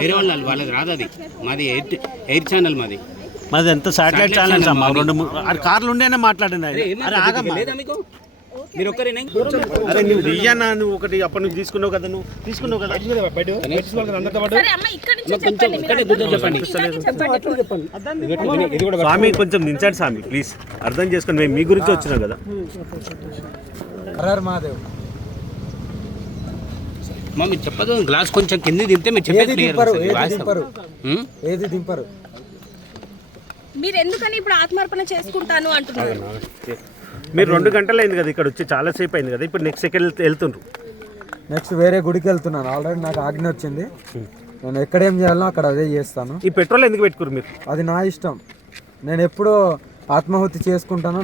వేరే వాళ్ళది రాదు, అది మాది ఎయిర్ ఛానల్, మాది ఎంత శాటిలైట్ ఛానల్ అమ్మా. 2-3 కార్లు ఉండేనే మాట్లాడినా. మీకు మీరు ఒక్కరేనా? అరే నువ్వు దియ్యన్నా, నువ్వు ఒకటి అప్పటి నుంచి తీసుకున్నావు కదా, నువ్వు తీసుకున్నావు కదా. స్వామి కొంచెం దించండి స్వామి ప్లీజ్, అర్థం చేసుకుని మేము మీ గురించి వచ్చినాం కదా. మీరు చెప్పదు, గ్లాస్ కొంచెం కింద దింపితే మీరు చెప్పేది ఏది దింపరు. మీరు ఎందుకని ఇప్పుడు ఆత్మార్పణ చేసుకుంటాను అంటున్నారు? మీరు 2 గంటలు అయింది కదా ఇక్కడ వచ్చి, చాలా సేపు అయింది కదా. ఇప్పుడు నెక్స్ట్ సెకండ్ వెళ్తుండ్రు. నెక్స్ట్ వేరే గుడికి వెళ్తున్నాను. ఆల్రెడీ నాకు ఆజ్ఞ వచ్చింది, నేను ఎక్కడేం చేయాలో అక్కడ అదే చేస్తాను. ఈ పెట్రోల్ ఎందుకు పెట్టుకోరు మీరు? అది నా ఇష్టం. నేను ఎప్పుడో ఆత్మాహుతి చేసుకుంటానో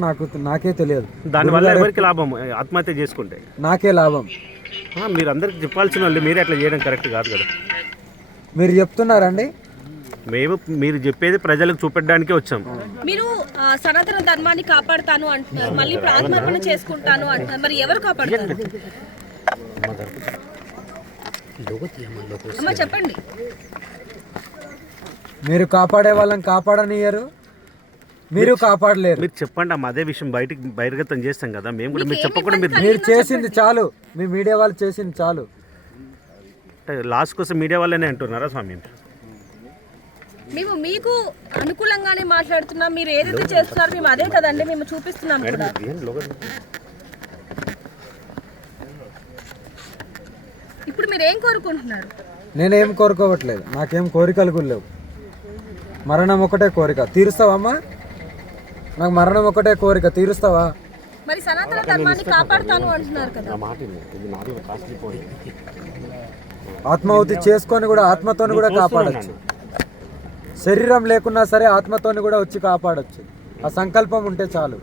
నాకే తెలియదు. దానివల్ల ఎవరికి లాభం? ఆత్మహత్య చేసుకుంటే నాకే లాభం. మీరు అందరికి చెప్పాల్సిన వాళ్ళు మీరే అట్లా చేయడం కరెక్ట్ కాదు కదా. మీరు చెప్తున్నారండి, మీరు చెప్పేది ప్రజలకు చూపెట్టడానికే వచ్చాం. మీరు సనాతన ధర్మాన్ని కాపాడుతాను అంటున్నారు, మళ్ళీ ఇప్పుడు ఆత్మార్పణ చేసుకుంటాను అంటున్నారు. మరి ఎవరు కాపాడుతారు? అమ్మా చెప్పండి. మీరు కాపాడే వాళ్ళని కాపాడనియరు, మీరు కాపాడలేరు. మీరు చెప్పండి అమ్మ, అదే విషయం బహిర్గతం చేస్తాం కదా మేము కూడా. మీరు చెప్పకుండా మీరు చేసింది చాలు, మీ మీడియా వాళ్ళు చేసింది చాలు. లాస్ట్ కోసం మీడియా వాళ్ళనే అంటున్నారా స్వామి? మేము మీకు అనుకూలంగానే మాట్లాడుతున్నాం. మీరు ఏదైతే చేస్తున్నారో మేము అదే కదండి మేము చూపిస్తున్నాం కూడా. ఇప్పుడు మీరు ఏం కోరుకుంటున్నారు? నేనేం కోరుకోవట్లేదు, నాకేం కోరికలు కూడా లేవు. మరణం ఒకటే కోరిక, తీరుస్తావమ్మా? నాకు మరణం ఒకటే కోరిక, తీరుస్తావా? మరి సనాతన ధర్మాన్ని కాపాడుతాను అంటున్నారు కదా. ఆత్మాహుతి చేసుకొని కూడా ఆత్మతోని కూడా కాపాడచ్చు. శరీరం లేకున్నా సరే ఆత్మతోని కూడా వచ్చి కాపాడచ్చు. ఆ సంకల్పం ఉంటే చాలు.